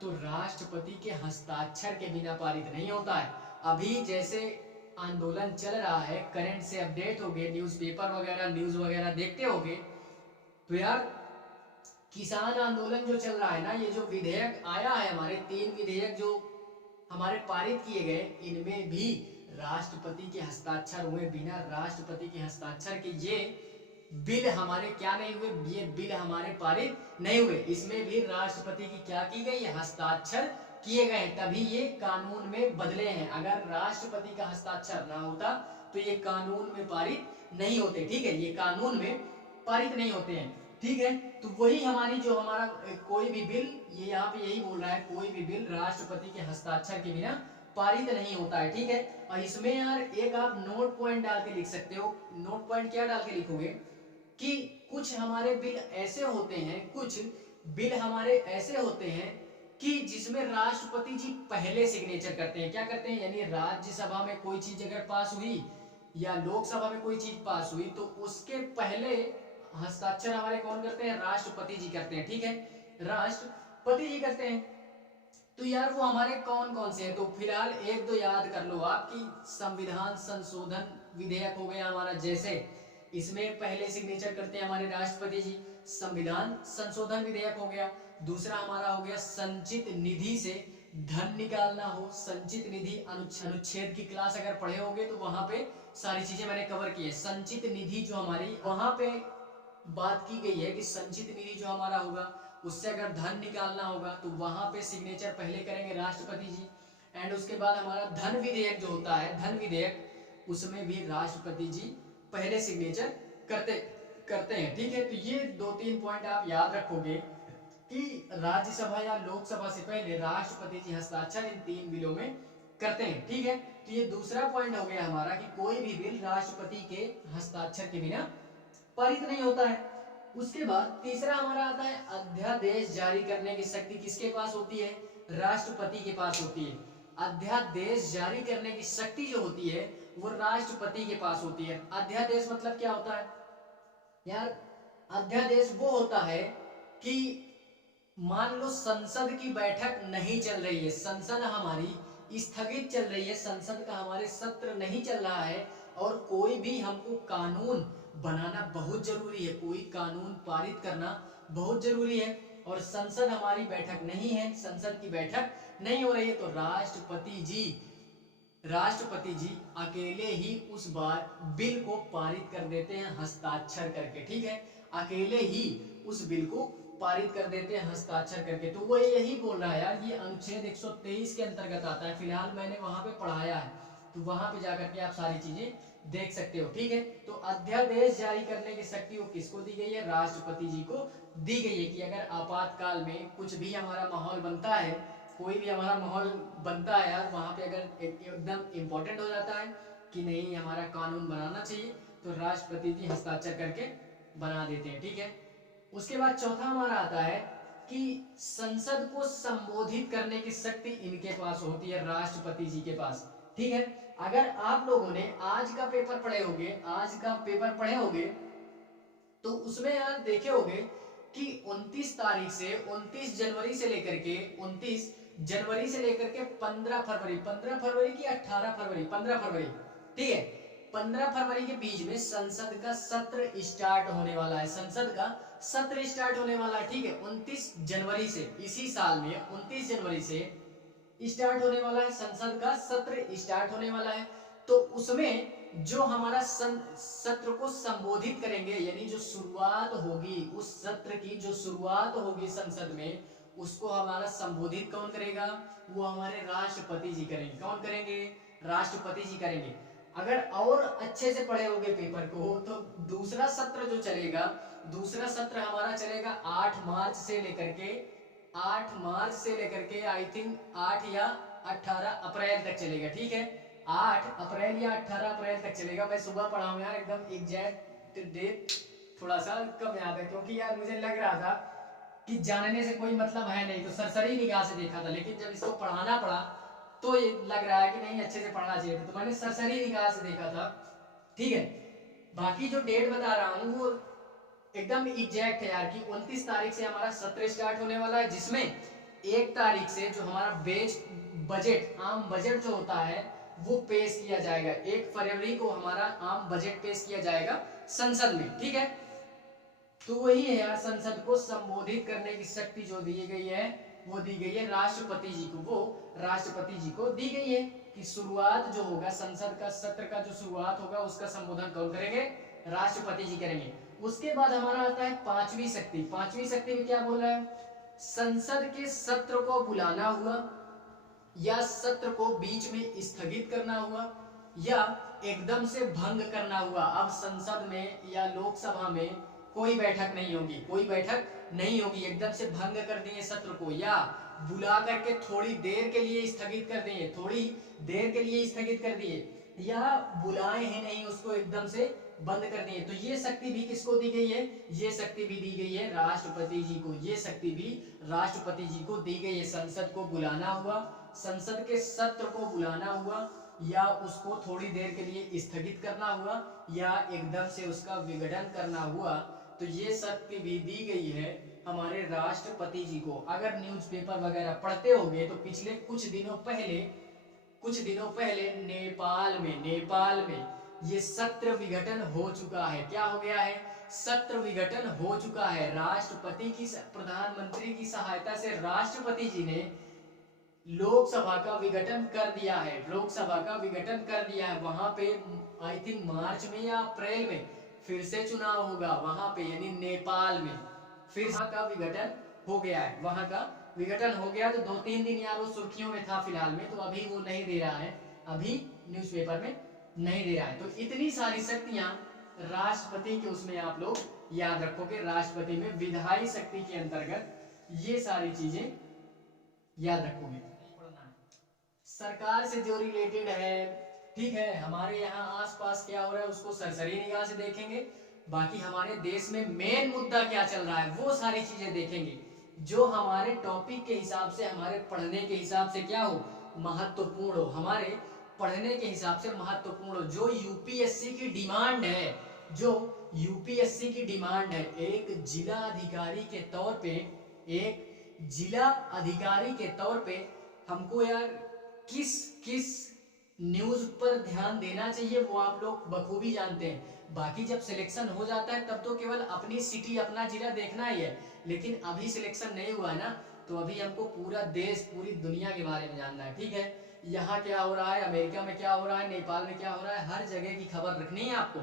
तो राष्ट्रपति के हस्ताक्षर के बिना पारित नहीं होता है। अभी जैसे आंदोलन चल रहा है, करंट से अपडेट हो गए, न्यूज़पेपर वगैरह, न्यूज वगैरह देखते होंगे, तो यार किसान आंदोलन जो चल रहा है ना, ये जो विधेयक आया है, हमारे 3 विधेयक जो हमारे पारित किए गए, इनमें भी राष्ट्रपति के हस्ताक्षर हुए, बिना राष्ट्रपति के हस्ताक्षर के ये बिल हमारे क्या नहीं हुए, ये बिल हमारे पारित नहीं हुए। इसमें भी राष्ट्रपति की क्या की गई है, हस्ताक्षर किए गए, तभी ये कानून में बदले हैं। अगर राष्ट्रपति का हस्ताक्षर ना होता तो ये कानून में पारित नहीं होते। ठीक है, ये कानून में पारित नहीं होते हैं। ठीक है, तो वही हमारी जो हमारा कोई भी बिल, ये यहाँ पे यही बोल रहा है, कोई भी बिल राष्ट्रपति के हस्ताक्षर के बिना पारित नहीं होता है। ठीक है, और इसमें यार एक आप नोट पॉइंट डाल के लिख सकते हो। नोट पॉइंट क्या डाल के लिखोगे कि कुछ हमारे बिल ऐसे होते हैं, कुछ बिल हमारे ऐसे होते हैं कि जिसमें राष्ट्रपति जी पहले सिग्नेचर करते हैं। क्या करते हैं, यानी राज्यसभा में कोई चीज अगर पास हुई या लोकसभा में कोई चीज पास हुई तो उसके पहले हस्ताक्षर हमारे कौन करते हैं, राष्ट्रपति जी करते हैं। ठीक है, राष्ट्रपति जी करते हैं। तो यार वो हमारे कौन कौन से हैं, तो फिलहाल 1-2 याद कर लो आपकी। संविधान संशोधन विधेयक हो गया हमारा, जैसे इसमें पहले सिग्नेचर करते हैं हमारे राष्ट्रपति जी, संविधान संशोधन विधेयक हो गया। दूसरा हमारा हो गया संचित निधि से धन निकालना हो, संचित निधि अनुच्छेद की क्लास अगर पढ़े होंगे तो वहां पे सारी चीजें मैंने कवर की है। संचित निधि जो हमारी वहां पे बात की गई है कि संचित निधि जो हमारा होगा उससे अगर धन निकालना होगा तो वहां पे सिग्नेचर पहले करेंगे राष्ट्रपति जी। एंड उसके बाद हमारा धन विधेयक जो होता है, धन विधेयक, उसमें भी राष्ट्रपति जी पहले सिग्नेचर करते हैं। ठीक है, तो ये 2-3 पॉइंट आप याद रखोगे कि राज्यसभा या लोकसभा से पहले राष्ट्रपति जी हस्ताक्षर इन 3 बिलों में करते हैं। ठीक है, तो ये दूसरा पॉइंट हो गया हमारा कि कोई भी बिल राष्ट्रपति के हस्ताक्षर के बिना पारित नहीं होता है। उसके बाद तीसरा हमारा आता है अध्यादेश जारी करने की शक्ति किसके पास होती है, राष्ट्रपति के पास होती है। अध्यादेश जारी करने की शक्ति जो होती है वो राष्ट्रपति के पास होती है। अध्यादेश मतलब क्या होता है यार, अध्यादेश वो होता है कि मान लो संसद की बैठक नहीं चल रही है, संसद हमारी स्थगित चल रही है, संसद का हमारे सत्र नहीं चल रहा है और कोई भी हमको कानून बनाना बहुत जरूरी है, कोई कानून पारित करना बहुत जरूरी है और संसद हमारी बैठक नहीं है, संसद की बैठक नहीं हो रही है, तो राष्ट्रपति जी अकेले ही उस बार बिल को पारित कर देते हैं हस्ताक्षर करके। ठीक है, अकेले ही उस बिल को पारित कर देते हैं हस्ताक्षर करके। तो वो यही बोल रहा है यार, ये अनुच्छेद 123 के अंतर्गत आता है। फिलहाल मैंने वहां पे पढ़ाया है तो वहां पे जाकर के आप सारी चीजें देख सकते हो। ठीक है, तो अध्यादेश जारी करने की शक्ति वो किसको दी गई है, राष्ट्रपति जी को दी गई है कि अगर आपातकाल में कुछ भी हमारा माहौल बनता है, कोई भी हमारा माहौल बनता है यार, वहां पे अगर एकदम इम्पोर्टेंट हो जाता है कि नहीं हमारा कानून बनाना चाहिए तो राष्ट्रपति जी हस्ताक्षर करके बना देते हैं। ठीक है, उसके बाद चौथा हमारा आता है कि संसद को संबोधित करने की शक्ति इनके पास होती है, राष्ट्रपति जी के पास। ठीक है, अगर आप लोगों ने आज का पेपर पढ़े होंगे तो उसमें यार देखे होंगे कि 29 जनवरी से लेकर के 29 जनवरी से लेकर के 15 फरवरी, 15 फरवरी की 18 फरवरी, 15 फरवरी, ठीक है, 15 फरवरी के बीच में संसद का सत्र स्टार्ट होने वाला है, संसद का सत्र स्टार्ट होने वाला है, ठीक है। 29 जनवरी से, इसी साल में 29 जनवरी से स्टार्ट होने वाला है, संसद का सत्र स्टार्ट होने वाला है। तो उसमें जो हमारा सत्र को संबोधित करेंगे, यानी जो शुरुआत होगी, उस सत्र की जो शुरुआत होगी संसद में, उसको हमारा संबोधित कौन करेगा? वो हमारे राष्ट्रपति जी करेंगे। कौन करेंगे? राष्ट्रपति जी करेंगे। अगर और अच्छे से पढ़े होगे पेपर को, तो दूसरा सत्र जो चलेगा, दूसरा सत्र हमारा चलेगा 8 मार्च से लेकर के, 8 मार्च से लेकर के आई थिंक 8 या 18 अप्रैल तक चलेगा, ठीक है। 8 अप्रैल या 18 अप्रैल तक चलेगा। मैं सुबह पढ़ा हूँ यार, एकदम एग्जैक्ट डेट थोड़ा सा कम याद है, क्योंकि यार मुझे लग रहा था कि जानने से कोई मतलब है नहीं, तो सरसरी निगाह से देखा था, लेकिन जब इसको पढ़ाना पड़ा तो ये लग रहा है कि नहीं, अच्छे से पढ़ना चाहिए था, तो मैंने सरसरी निगाह से देखा था, ठीक है। बाकी जो डेट बता रहा हूँ वो एकदम एग्जैक्ट है यार, कि 29 तारीख से हमारा सत्र स्टार्ट होने वाला है, जिसमें 1 तारीख से जो हमारा बजट, आम बजट जो होता है वो पेश किया जाएगा। 1 फरवरी को हमारा आम बजट पेश किया जाएगा संसद में, ठीक है। तो वही है यार, संसद को संबोधित करने की शक्ति जो दी गई है, वो दी गई है राष्ट्रपति जी को, वो राष्ट्रपति जी को दी गई है कि शुरुआत जो होगा संसद का सत्र का, जो शुरुआत होगा उसका संबोधन कौन करेंगे? राष्ट्रपति जी करेंगे। उसके बाद हमारा आता है पांचवी शक्ति। पांचवी शक्ति में क्या बोल रहा है? संसद के सत्र को बुलाना हुआ, या सत्र को बीच में स्थगित करना हुआ, या एकदम से भंग करना हुआ। अब संसद में या लोकसभा में कोई बैठक नहीं होगी, कोई बैठक नहीं होगी, एकदम से भंग कर दिए सत्र को, या बुला करके थोड़ी देर के लिए स्थगित कर दिए, थोड़ी देर के लिए स्थगित कर दिए, या बुलाए ही नहीं उसको, एकदम से बंद कर दिए। तो ये शक्ति भी किसको दी गई है? ये शक्ति भी दी गई है राष्ट्रपति जी को, ये शक्ति भी राष्ट्रपति जी को दी गई है। संसद को बुलाना हुआ, संसद के सत्र को बुलाना हुआ, या उसको थोड़ी देर के लिए स्थगित करना हुआ, या एकदम से उसका विघटन करना हुआ, तो ये शक्ति भी दी गई है हमारे राष्ट्रपति जी को। अगर न्यूज़पेपर वगैरह पढ़ते होंगे तो पिछले कुछ दिनों पहले नेपाल में ये सत्र विघटन हो चुका है। क्या हो गया है? सत्र विघटन हो चुका है। राष्ट्रपति की, प्रधानमंत्री की सहायता से राष्ट्रपति जी ने लोकसभा का विघटन कर दिया है, लोकसभा का विघटन कर दिया है। वहां पे आई थिंक मार्च में या अप्रैल में फिर से चुनाव होगा, वहां पे यानी नेपाल में फिर का विघटन हो गया है, वहां का विघटन हो गया। तो 2-3 दिन यार वो सुर्खियों में था फिलहाल में, तो अभी वो नहीं दे रहा है, अभी न्यूज़पेपर में नहीं दे रहा है। तो इतनी सारी शक्तियां राष्ट्रपति के उसमें आप लोग याद रखोगे, राष्ट्रपति में विधायी शक्ति के अंतर्गत ये सारी चीजें याद रखोगे। सरकार से जो रिलेटेड है, ठीक है, हमारे यहाँ आसपास क्या हो रहा है उसको सरसरी निगाह से देखेंगे। बाकी हमारे देश में मेन मुद्दा क्या चल रहा है वो सारी चीजें देखेंगे, जो हमारे टॉपिक के हिसाब से, हमारे पढ़ने के हिसाब से क्या हो, महत्वपूर्ण हो, हमारे पढ़ने के हिसाब से महत्वपूर्ण हो। जो यूपीएससी की डिमांड है, जो यूपीएससी की डिमांड है, एक जिला अधिकारी के तौर पे, एक जिला अधिकारी के तौर पे हमको यार किस किस न्यूज पर ध्यान देना चाहिए वो आप लोग बखूबी जानते हैं। बाकी जब सिलेक्शन हो जाता है तब तो केवल अपनी सिटी, अपना जिला देखना ही है, लेकिन अभी सिलेक्शन नहीं हुआ है ना, तो अभी हमको पूरा देश, पूरी दुनिया के बारे में जानना है, ठीक है। यहाँ क्या हो रहा है, अमेरिका में क्या हो रहा है, नेपाल में क्या हो रहा है, हर जगह की खबर रखनी है आपको।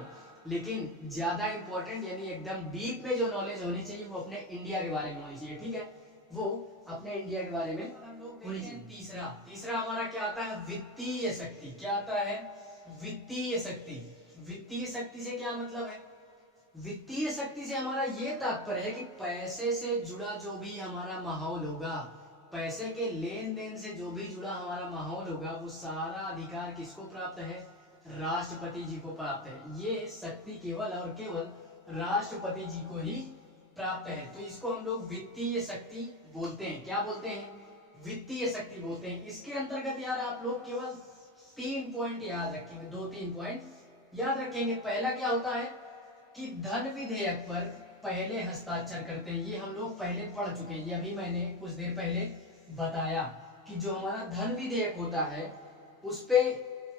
लेकिन ज्यादा इंपॉर्टेंट यानी एकदम डीप में जो नॉलेज होनी चाहिए वो अपने इंडिया के बारे में होनी चाहिए, ठीक है, वो अपने इंडिया के बारे में होनी चाहिए। तीसरा हमारा क्या आता है? वित्तीय शक्ति। क्या आता है? वित्तीय शक्ति। वित्तीय शक्ति से क्या मतलब है? वित्तीय शक्ति से हमारा ये तात्पर्य है कि पैसे से जुड़ा जो भी हमारा माहौल होगा, पैसे के लेन देन से जो भी जुड़ा हमारा माहौल होगा, वो सारा अधिकार किसको प्राप्त है? राष्ट्रपति जी को प्राप्त है। ये शक्ति केवल और केवल राष्ट्रपति जी को ही प्राप्त है। तो इसको हम लोग वित्तीय शक्ति बोलते हैं। क्या बोलते हैं? वित्तीय शक्ति बोलते हैं। इसके अंतर्गत यार आप लोग केवल 3 पॉइंट याद रखेंगे, 2-3 पॉइंट याद रखेंगे। पहला क्या होता है कि धन विधेयक पर पहले हस्ताक्षर करते हैं, ये हम लोग पहले पढ़ चुके हैं, ये अभी मैंने कुछ देर पहले बताया कि जो हमारा धन विधेयक होता है उस पे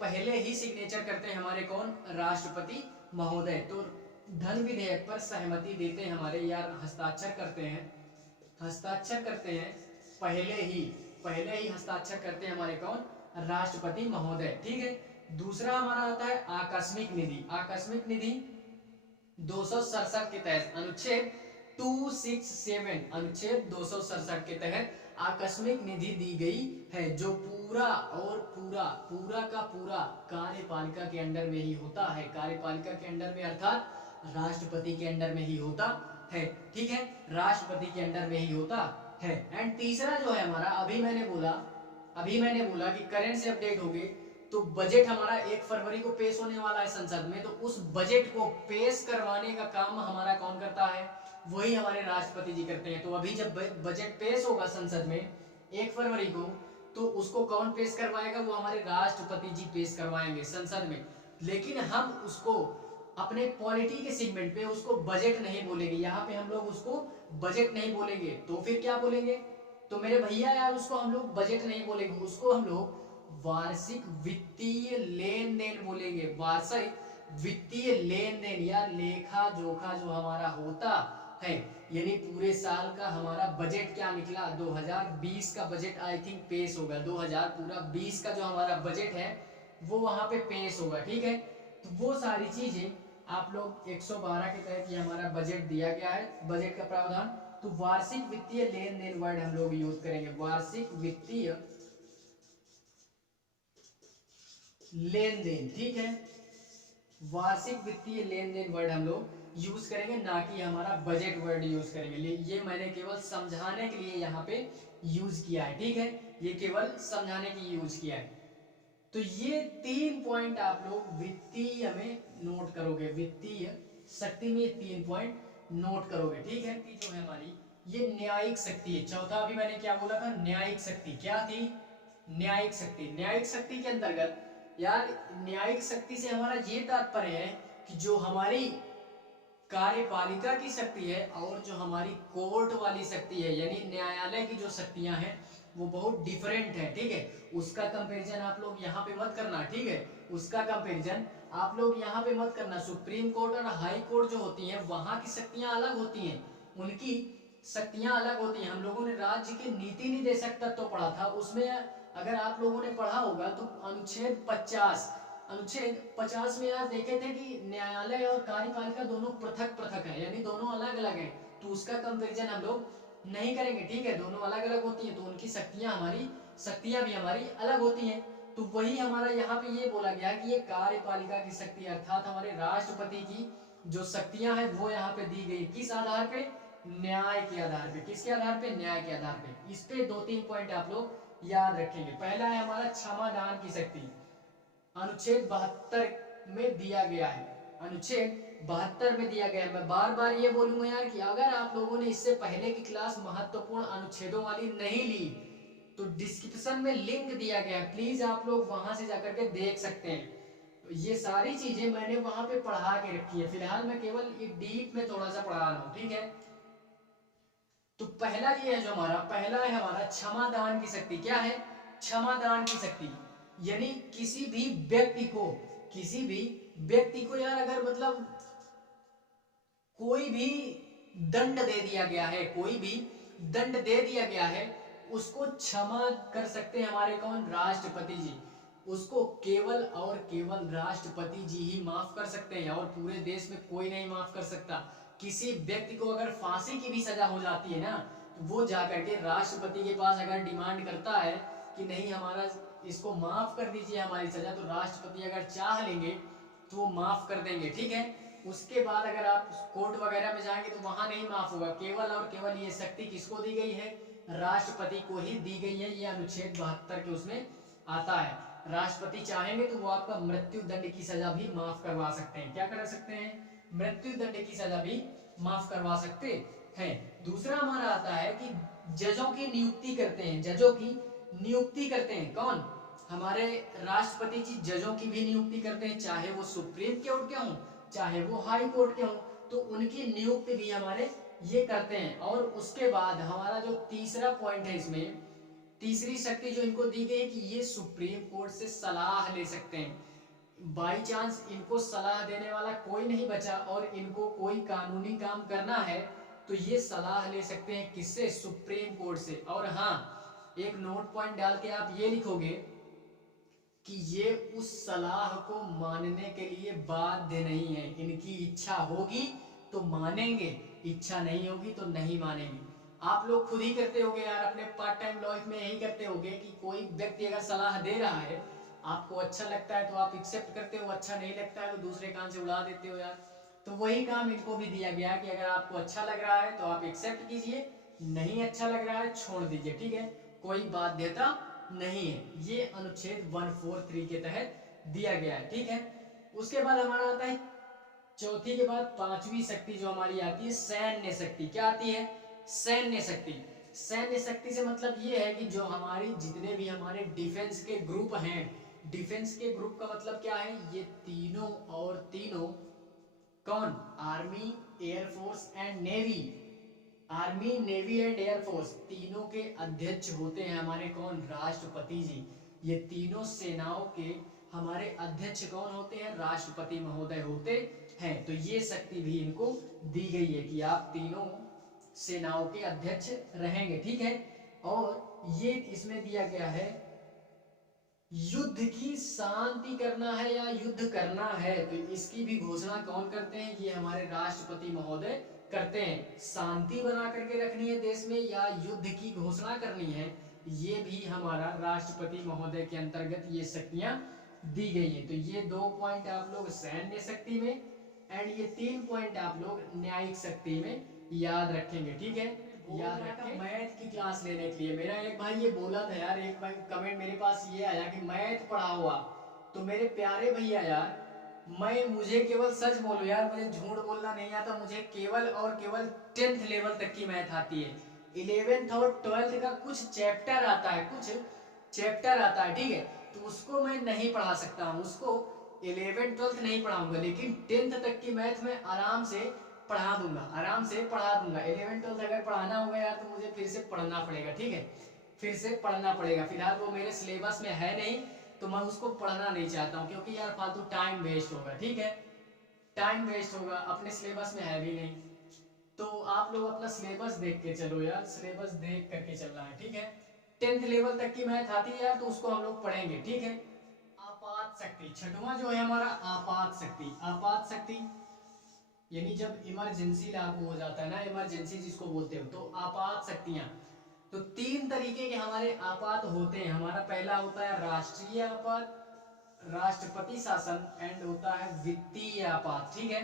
पहले ही सिग्नेचर करते हैं हमारे कौन, राष्ट्रपति महोदय। तो धन विधेयक पर सहमति देते हैं हमारे, या हस्ताक्षर करते हैं, हस्ताक्षर करते हैं पहले ही हस्ताक्षर करते हैं हमारे कौन, राष्ट्रपति महोदय। ठीक है। दूसरा हमारा आता है आकस्मिक निधि। आकस्मिक निधि 267 के तहत अनुच्छेद 267, अनुच्छेद 267 के तहत आकस्मिक निधि दी गई है, जो पूरा और पूरा का पूरा कार्यपालिका के अंडर में ही होता है। कार्यपालिका के अंडर में अर्थात राष्ट्रपति के अंडर में ही होता है। ठीक है, राष्ट्रपति के अंडर में ही होता है। एंड तीसरा जो है हमारा, अभी मैंने बोला कि करेंट से अपडेट हो गए, तो बजट हमारा 1 फरवरी को पेश होने वाला है संसद में, तो उस बजट को पेश करवाने का काम हमारा कौन करता है, वही हमारे राष्ट्रपति जी करते हैं। तो अभी जब बजट पेश होगा संसद में 1 फरवरी को, तो उसको कौन पेश करवाएगा, वो हमारे राष्ट्रपति जी पेश करवाएंगे संसद में। लेकिन हम उसको अपने पॉलिटी के सेगमेंट पे उसको बजट नहीं बोलेंगे, यहाँ पे हम लोग उसको बजट नहीं बोलेंगे। तो फिर क्या बोलेंगे, तो मेरे भैया यार उसको हम लोग बजट नहीं बोलेंगे, उसको हम लोग वार्षिक वित्तीय लेन देन बोलेंगे। वार्षिक वित्तीय लेन देन या लेखा जोखा जो हमारा होता है, यानी पूरे साल का हमारा बजट क्या निकला, 2020 का बजट आई थिंक पेश होगा, 2020 का जो हमारा बजट है वो वहां पे पेश होगा। ठीक है, तो वो सारी चीजें आप लोग 112 के तहत ये हमारा बजट दिया गया है, बजट का प्रावधान। तो वार्षिक वित्तीय लेन देन वर्ड हम लोग यूज करेंगे, वार्षिक वित्तीय लेन देन। ठीक है, वार्षिक वित्तीय लेन देन वर्ड हम लोग यूज करेंगे, ना कि हमारा बजट वर्ड यूज करेंगे। ये मैंने केवल समझाने के लिए यहाँ पे यूज किया है। ठीक है, ये केवल समझाने के लिए यूज किया है। तो ये 3 पॉइंट आप लोग वित्तीय में नोट करोगे, वित्तीय शक्ति में 3 पॉइंट नोट करोगे। ठीक है, जो है हमारी ये न्यायिक शक्ति है। चौथा अभी मैंने क्या बोला था, न्यायिक शक्ति। क्या थी, न्यायिक शक्ति। न्यायिक शक्ति के अंतर्गत यार, न्यायिक शक्ति से हमारा ये तात्पर्य है कि जो हमारी कार्यपालिका की शक्ति है और जो हमारी कोर्ट वाली शक्ति है, यानी न्यायालय की जो शक्तियां हैं वो बहुत डिफरेंट है। ठीक है, उसका कंपैरिजन आप लोग यहाँ पे मत करना। ठीक है, उसका कंपैरिजन आप लोग यहाँ पे मत करना। सुप्रीम कोर्ट और हाई कोर्ट जो होती हैं वहां की शक्तियां अलग होती हैं, उनकी शक्तियां अलग होती हैं। हम लोगों ने राज्य के नीति निर्देशक तत्व तो पढ़ा था, उसमें अगर आप लोगों ने पढ़ा होगा तो अनुच्छेद 50 में आज देखे थे कि न्यायालय और कार्यपालिका दोनों पृथक पृथक है, यानी दोनों अलग अलग हैं। तो उसका कंपैरिजन हम लोग नहीं करेंगे। ठीक है, दोनों अलग अलग होती हैं, तो उनकी शक्तियां भी हमारी अलग होती हैं। तो वही हमारा यहाँ पे ये बोला गया कि ये कार्यपालिका की शक्ति अर्थात हमारे राष्ट्रपति की जो शक्तियां हैं वो यहाँ पे दी गई, किस आधार पे, न्याय के आधार पे। किसके आधार पे, न्याय के आधार पे। इस पे 2-3 पॉइंट आप लोग याद रखेंगे। पहला है हमारा क्षमादान की शक्ति, अनुच्छेद 72 में दिया गया है, अनुच्छेद 72 में दिया गया है। मैं बार बार ये बोलूंगा यार कि अगर आप लोगों ने इससे पहले की क्लास महत्वपूर्ण अनुच्छेदों वाली नहीं ली तो डिस्क्रिप्शन में लिंक दिया गया है, प्लीज आप लोग वहां से जाकर के देख सकते हैं। ये सारी चीजें मैंने वहां पे पढ़ा के रखी है, फिलहाल मैं केवल डीप में थोड़ा सा पढ़ा रहा हूँ। ठीक है, तो पहला ये है जो हमारा, पहला है हमारा क्षमादान की शक्ति। क्या है, क्षमादान की शक्ति, यानी किसी भी व्यक्ति को यार अगर मतलब कोई भी दंड दे दिया गया है, कोई भी दंड दे दिया गया है, उसको क्षमा कर सकते हैं हमारे कौन, राष्ट्रपति जी। उसको केवल और केवल राष्ट्रपति जी ही माफ कर सकते हैं और पूरे देश में कोई नहीं माफ कर सकता। किसी व्यक्ति को अगर फांसी की भी सजा हो जाती है ना, तो वो जाकर के राष्ट्रपति के पास अगर डिमांड करता है कि नहीं हमारा इसको माफ कर दीजिए हमारी सजा, तो राष्ट्रपति अगर चाह लेंगे तो वो माफ कर देंगे। ठीक है, उसके बाद अगर आप कोर्ट वगैरह में जाएंगे तो वहां नहीं माफ होगा। केवल और केवल ये शक्ति किसको दी गई है, राष्ट्रपति को ही दी गई है। ये अनुच्छेद 72 के उसमें आता है। राष्ट्रपति चाहेंगे तो वो आपका मृत्यु दंड की सजा भी माफ करवा सकते हैं। क्या कर सकते हैं, मृत्यु दंड की सजा भी माफ करवा सकते हैं। दूसरा हमारा आता है कि जजों की नियुक्ति करते हैं, जजों की नियुक्ति करते हैं कौन, हमारे राष्ट्रपति जी जजों की भी नियुक्ति करते हैं, चाहे वो सुप्रीम कोर्ट के हों चाहे वो हाई कोर्ट के हों, तो उनकी नियुक्ति भी हमारे ये करते हैं। और उसके बाद हमारा जो तीसरा पॉइंट है इसमें, तीसरी शक्ति जो इनको दी गई है कि ये सुप्रीम कोर्ट से सलाह ले सकते हैं। बाई चांस इनको सलाह देने वाला कोई नहीं बचा और इनको कोई कानूनी काम करना है तो ये सलाह ले सकते हैं किससे? सुप्रीम कोर्ट से। और हाँ, एक नोट पॉइंट डाल के आप ये लिखोगे कि ये उस सलाह को मानने के लिए बाध्य नहीं है। इनकी इच्छा होगी तो मानेंगे, इच्छा नहीं होगी तो नहीं मानेंगे। आप लोग खुद ही करते होगे यार, अपने पार्ट टाइम लाइफ में यही करते होगे कि कोई व्यक्ति अगर सलाह दे रहा है, आपको अच्छा लगता है तो आप एक्सेप्ट करते हो, अच्छा नहीं लगता है तो दूसरे कान से उड़ा देते हो यार। तो वही काम इनको भी दिया गया कि अगर आपको अच्छा लग रहा है तो आप एक्सेप्ट कीजिए, नहीं अच्छा लग रहा है छोड़ दीजिए, ठीक है, कोई बाध्यता नहीं है। ये अनुच्छेद 143 के तहत दिया गया है, ठीक है। उसके बाद हमारा आता है चौथी के बाद पांचवी शक्ति जो हमारी आती है सैन्य शक्ति। क्या आती है? सैन्य शक्ति। सैन्य शक्ति से मतलब ये है कि जो हमारी जितने भी हमारे डिफेंस के ग्रुप हैं, डिफेंस के ग्रुप का मतलब क्या है? ये तीनों और तीनों कौन? Army, air force and navy. Army, navy and air force तीनों के अध्यक्ष होते हैं हमारे कौन? राष्ट्रपति जी। ये तीनों सेनाओं के हमारे अध्यक्ष कौन होते हैं? राष्ट्रपति महोदय होते हैं। तो ये शक्ति भी इनको दी गई है कि आप तीनों सेनाओं के अध्यक्ष रहेंगे, ठीक है। और ये इसमें दिया गया है युद्ध की शांति करना है या युद्ध करना है तो इसकी भी घोषणा कौन करते हैं? ये हमारे राष्ट्रपति महोदय करते हैं। शांति बना करके रखनी है देश में या युद्ध की घोषणा करनी है, ये भी हमारा राष्ट्रपति महोदय के अंतर्गत ये शक्तियां दी गई हैं। तो ये 2 पॉइंट आप लोग सैन्य शक्ति में एंड ये 3 पॉइंट आप लोग न्यायिक शक्ति में याद रखेंगे, ठीक है। याद रखें। मैथ की क्लास लेने के लिए मेरा एक भाई ये बोला था यार, एक भाई कमेंट मेरे पास ये आया कि मैथ पढ़ा हुआ। तो मेरे प्यारे भैया यार, मुझे केवल सच बोलो यार, मुझे झूठ बोलना नहीं आता। मुझे केवल और केवल 10th लेवल तक की मैथ आती है। 11th और 12th का कुछ चैप्टर आता है, ठीक है, तो उसको मैं नहीं पढ़ा सकता हूँ, उसको 11th 12th नहीं पढ़ाऊंगा, लेकिन 10th तक की मैथ में आराम से पढ़ा दूंगा, 11th 12th अगर पढ़ाना होगा यार तो मुझे फिर से पढ़ना पड़ेगा, ठीक है, फिर से पढ़ना पड़ेगा। फिलहाल वो मेरे सिलेबस में है नहीं तो मैं उसको पढ़ना नहीं चाहता हूँ क्योंकि यार फालतू टाइम वेस्ट होगा, ठीक है, टाइम वेस्ट होगा, अपने सिलेबस में है भी नहीं। तो आप लोग अपना सिलेबस देख के चलो यार, सिलेबस देख करके चलना है, ठीक है। 10th लेवल तक की मैथ आती है यार तो उसको हम लोग पढ़ेंगे, ठीक है। आपात शक्ति, छठवां जो है हमारा आपात शक्ति यानी जब इमरजेंसी लागू हो जाता है ना, इमरजेंसी जिसको बोलते हो, तो आपात शक्तियां। तो 3 तरीके के हमारे आपात होते हैं। हमारा पहला होता है राष्ट्रीय आपात, राष्ट्रपति शासन एंड होता है वित्तीय आपात, ठीक है।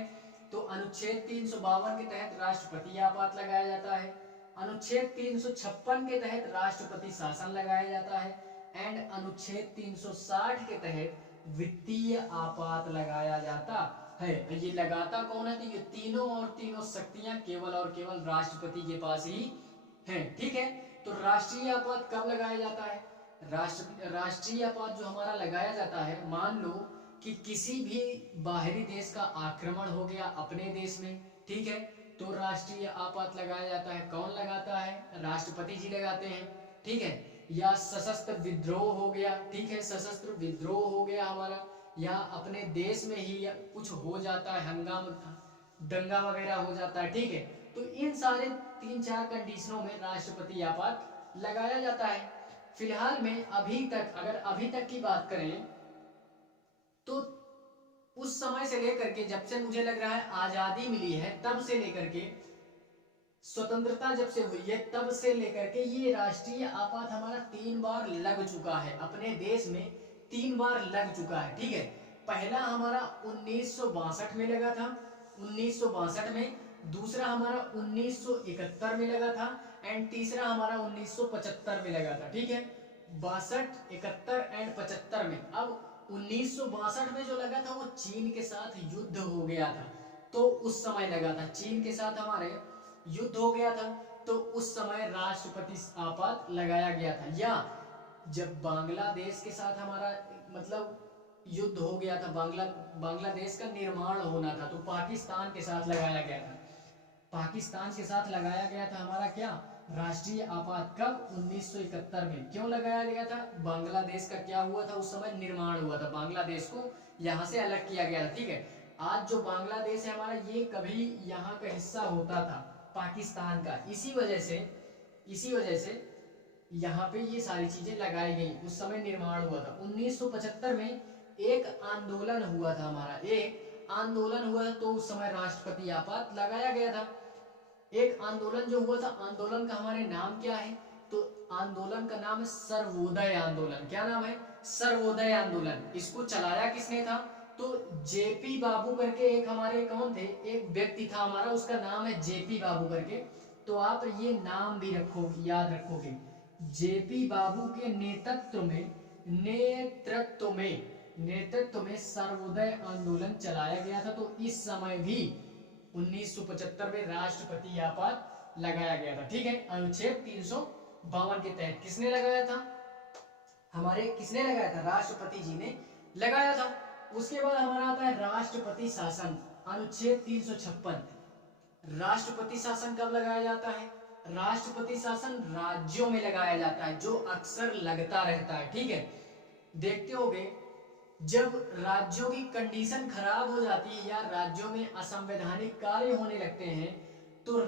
तो अनुच्छेद 352 के तहत राष्ट्रपति आपात लगाया जाता है, अनुच्छेद 356 के तहत राष्ट्रपति शासन लगाया जाता है एंड अनुच्छेद 360 के तहत वित्तीय आपात लगाया जाता है। ये लगाता कौन है? तो ये तीनों और तीनों शक्तियां केवल और केवल राष्ट्रपति के पास ही हैं, ठीक है। तो राष्ट्रीय आपात कब लगाया जाता है? राष्ट्रीय आपात जो हमारा लगाया जाता है, मान लो कि किसी भी बाहरी देश का आक्रमण हो गया अपने देश में, ठीक है, तो राष्ट्रीय आपात लगाया जाता है। कौन लगाता है? राष्ट्रपति जी लगाते हैं, ठीक है। या सशस्त्र विद्रोह हो गया, ठीक है, सशस्त्र विद्रोह हो गया हमारा, या अपने देश में ही कुछ हो जाता है, हंगामा दंगा वगैरह हो जाता है, ठीक है। तो इन सारे 3-4 कंडीशनों में राष्ट्रपति आपात लगाया जाता है। फिलहाल में अगर अभी तक की बात करें तो उस समय से लेकर के जब से मुझे लग रहा है आजादी मिली है, तब से लेकर के स्वतंत्रता जब से हुई है तब से लेकर के ये राष्ट्रीय आपात हमारा 3 बार लग चुका है, अपने देश में 3 बार लग चुका है, ठीक है। पहला हमारा 1962 में लगा था, 1962 में, दूसरा हमारा 1971 में लगा था एंड तीसरा हमारा 1975 में लगा था, ठीक है। 62, 71 एंड 75 में। अब 1962 में जो लगा था वो चीन के साथ युद्ध हो गया था, तो उस समय लगा था, चीन के साथ हमारे युद्ध हो गया था, तो उस समय राष्ट्रपति आपात लगाया गया था। या जब बांग्लादेश के साथ हमारा मतलब युद्ध हो गया था, बांग्लादेश का निर्माण होना था, तो पाकिस्तान के साथ लगाया गया था। पाकिस्तान के साथ लगाया गया था हमारा क्या, राष्ट्रीय आपात। कब? 1971 में। क्यों लगाया गया था? बांग्लादेश का क्या हुआ था उस समय, निर्माण हुआ था, बांग्लादेश को यहाँ से अलग किया गया था। ठीक है, आज जो बांग्लादेश है हमारा, ये कभी यहाँ का हिस्सा होता था पाकिस्तान का, इसी वजह से यहाँ पे ये सारी चीजें लगाई गई, उस समय निर्माण हुआ था। 1975 में एक आंदोलन हुआ था हमारा, एक आंदोलन हुआ था, तो उस समय राष्ट्रपति आपात लगाया गया था। एक आंदोलन जो हुआ था, आंदोलन का हमारे नाम क्या है, तो आंदोलन का नाम है सर्वोदय आंदोलन। क्या नाम है? सर्वोदय आंदोलन। इसको चलाया किसने था? तो जेपी बाबू करके एक हमारे कौन थे, एक व्यक्ति था हमारा, उसका नाम है जेपी बाबू करके। तो आप ये नाम भी रखो, याद रखोगे, जेपी बाबू के नेतृत्व में सर्वोदय आंदोलन चलाया गया था। तो इस समय भी 1975 में राष्ट्रपति आपात लगाया गया था। ठीक है, अनुच्छेद 352 के तहत किसने लगाया था? किसने लगाया था? राष्ट्रपति जी ने लगाया था। उसके बाद हमारा आता है राष्ट्रपति शासन, अनुच्छेद 356। राष्ट्रपति शासन कब लगाया जाता है? राष्ट्रपति शासन राज्यों में लगाया जाता है, जो अक्सर लगता रहता है। ठीक है, देखते होगे जब राज्यों की कंडीशन खराब हो जाती है या राज्यों में असंवैधानिक कार्य होने लगते हैं, तो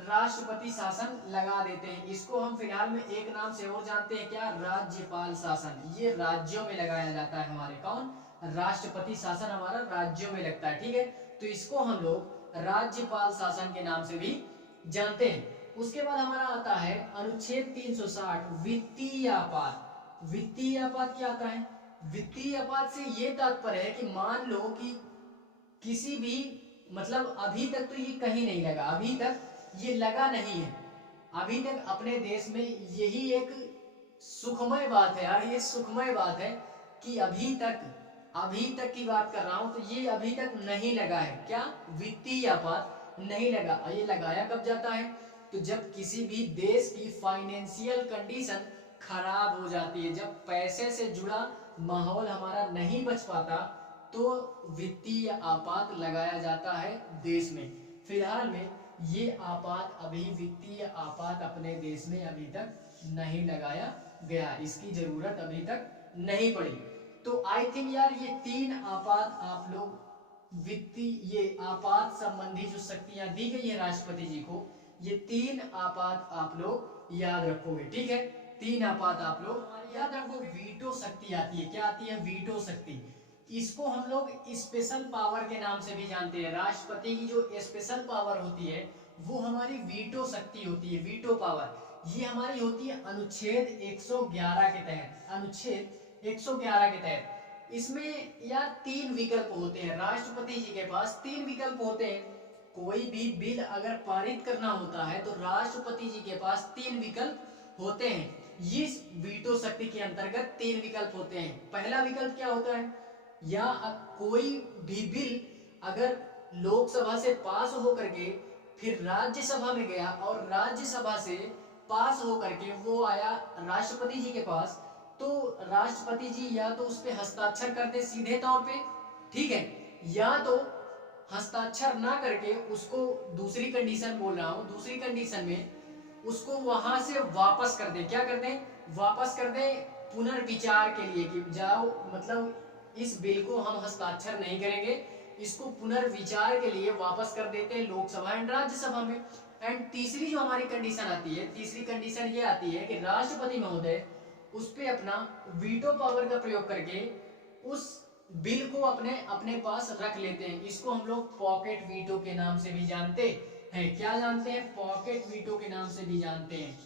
राष्ट्रपति शासन लगा देते हैं। इसको हम फिलहाल में एक नाम से और जानते हैं, क्या? राज्यपाल शासन। ये राज्यों में लगाया जाता है हमारे, कौन? राष्ट्रपति शासन हमारा राज्यों में लगता है। ठीक है, तो इसको हम लोग राज्यपाल शासन के नाम से भी जानते हैं। उसके बाद हमारा आता है अनुच्छेद 360, वित्तीय आपात। वित्तीय आपात क्या आता है? वित्तीय आपात से ये तात्पर्य है कि मान लो कि किसी भी, मतलब अभी तक तो ये कहीं नहीं लगा, अभी तक ये लगा नहीं है, अभी तक अपने देश में यही एक सुखमय बात है यार, ये सुखमय बात है कि अभी तक की बात कर रहा हूं, तो ये अभी तक नहीं लगा है। क्या? वित्तीय आपात नहीं लगा। ये लगाया कब जाता है? तो जब किसी भी देश की फाइनेंशियल कंडीशन खराब हो जाती है, जब पैसे से जुड़ा माहौल हमारा नहीं बच पाता, तो वित्तीय आपात लगाया जाता है देश में। फिलहाल में ये आपात, अभी वित्तीय आपात अपने देश में अभी तक नहीं लगाया गया, इसकी जरूरत अभी तक नहीं पड़ी। तो आई थिंक यार ये 3 आपात आप लोग, ये आपात संबंधी जो शक्तियां दी गई है राष्ट्रपति जी को, ये 3 आपात आप लोग याद रखोगे। ठीक है, 3 आपात आप लोग याद रखो। वीटो शक्ति आती है, क्या आती है? वीटो शक्ति। इसको हम लोग स्पेशल पावर के नाम से भी जानते हैं। राष्ट्रपति की जो स्पेशल पावर होती है वो हमारी वीटो शक्ति होती है, वीटो पावर। ये हमारी होती है अनुच्छेद 111 के तहत, अनुच्छेद 111 के तहत। इसमें यार 3 विकल्प होते हैं, राष्ट्रपति जी के पास 3 विकल्प होते हैं। कोई भी बिल अगर पारित करना होता है तो राष्ट्रपति जी के पास 3 विकल्प होते हैं। इस वीटो शक्ति के अंतर्गत 3 विकल्प होते हैं। पहला विकल्प क्या होता है? या कोई भी बिल अगर लोकसभा से पास होकर के फिर राज्यसभा में गया और राज्यसभा से पास होकर के वो आया राष्ट्रपति जी के पास, तो राष्ट्रपति जी या तो उस पर हस्ताक्षर करते सीधे तौर पे, ठीक है, या तो हस्ताक्षर ना करके उसको, दूसरी कंडीशन बोल रहा हूं, दूसरी कंडीशन में उसको वहां से वापस कर दे। क्या कर दे? वापस कर दे पुनर्विचार के लिए, कि जाओ मतलब इस बिल को हम हस्ताक्षर नहीं करेंगे, इसको पुनर्विचार के लिए वापस कर देते हैं लोकसभा एंड राज्यसभा में। एंड तीसरी जो हमारी कंडीशन आती है, तीसरी कंडीशन ये आती है कि राष्ट्रपति महोदय उस पे अपना वीटो पावर का प्रयोग करके उस बिल को अपने पास रख लेते हैं। इसको हम लोग पॉकेट वीटो के नाम से भी जानते हैं। क्या जानते हैं? पॉकेट वीटो के नाम से भी जानते हैं,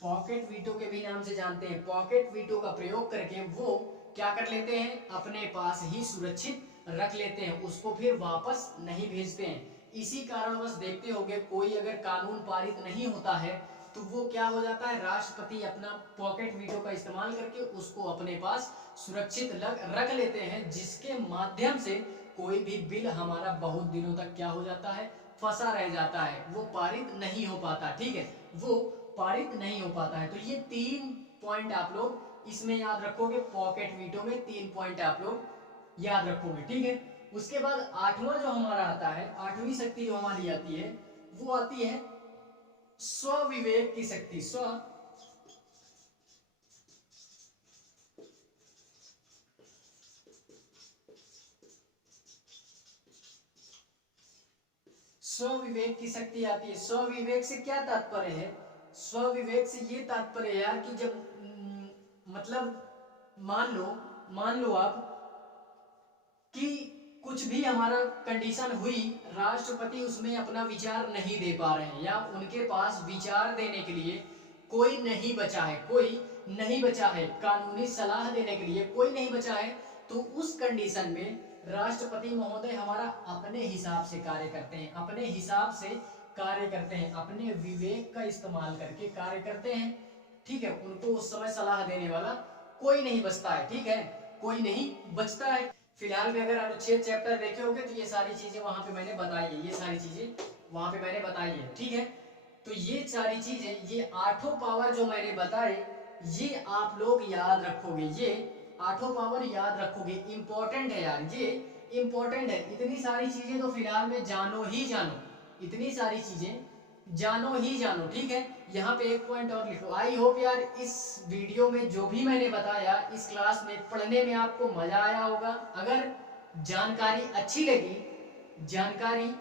पॉकेट वीटो के भी नाम से जानते हैं। पॉकेट वीटो का प्रयोग करके वो क्या कर लेते हैं? अपने पास ही सुरक्षित रख लेते हैं, उसको फिर वापस नहीं भेजते हैं। इसी कारणवश देखते होंगे कोई अगर कानून पारित नहीं होता है तो वो क्या हो जाता है, राष्ट्रपति अपना पॉकेट वीटो का इस्तेमाल करके उसको अपने पास सुरक्षित रख लेते हैं, जिसके माध्यम से कोई भी बिल हमारा बहुत दिनों तक क्या हो जाता है, फंसा रह जाता है, वो पारित नहीं हो पाता। ठीक है, वो पारित नहीं हो पाता है। तो ये 3 पॉइंट आप लोग इसमें याद रखोगे, पॉकेट वीटो में 3 पॉइंट आप लोग याद रखोगे। ठीक है, उसके बाद आठवां जो हमारा आता है, आठवीं शक्ति जो हमारी आती है वो आती है स्वविवेक की शक्ति। स्वविवेक की शक्ति आती है। स्वविवेक से क्या तात्पर्य है? स्वविवेक से ये तात्पर्य है यार कि जब मतलब मान लो आप कि कुछ भी हमारा कंडीशन हुई, राष्ट्रपति उसमें अपना विचार नहीं दे पा रहे हैं या उनके पास विचार देने के लिए कोई नहीं बचा है, कानूनी सलाह देने के लिए कोई नहीं बचा है, तो उस कंडीशन में राष्ट्रपति महोदय हमारा अपने हिसाब से कार्य करते हैं, अपने विवेक का इस्तेमाल करके कार्य करते हैं। ठीक है, उनको उस समय सलाह देने वाला कोई नहीं बचता है। ठीक है, कोई नहीं बचता है। फिलहाल में अगर अनुच्छेद चैप्टर देखे होंगे तो ये सारी चीजें वहां पे मैंने बताई है, ठीक है। तो ये सारी चीजें, ये आठों पावर जो मैंने बताए, ये आप लोग याद रखोगे, ये आठों पावर याद रखोगे। इंपॉर्टेंट है यार, ये इंपॉर्टेंट है। इतनी सारी चीजें तो फिलहाल में जानो ही जानो, इतनी सारी चीजें जानो ही जानो। ठीक है, यहाँ पे एक पॉइंट और लिखो। आई होप यार इस वीडियो में जो भी मैंने बताया, इस क्लास में पढ़ने में आपको मजा आया होगा। अगर जानकारी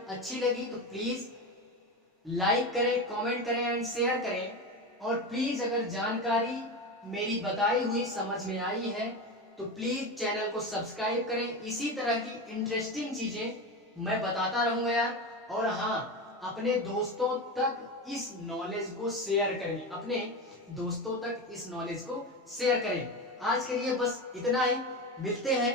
अच्छी लगी तो प्लीज लाइक करें, कमेंट करें एंड शेयर करें। और प्लीज अगर जानकारी मेरी बताई हुई समझ में आई है तो प्लीज चैनल को सब्सक्राइब करें। इसी तरह की इंटरेस्टिंग चीजें मैं बताता रहूंगा यार। और हाँ, अपने दोस्तों तक इस नॉलेज को शेयर करें, आज के लिए बस इतना ही, मिलते हैं।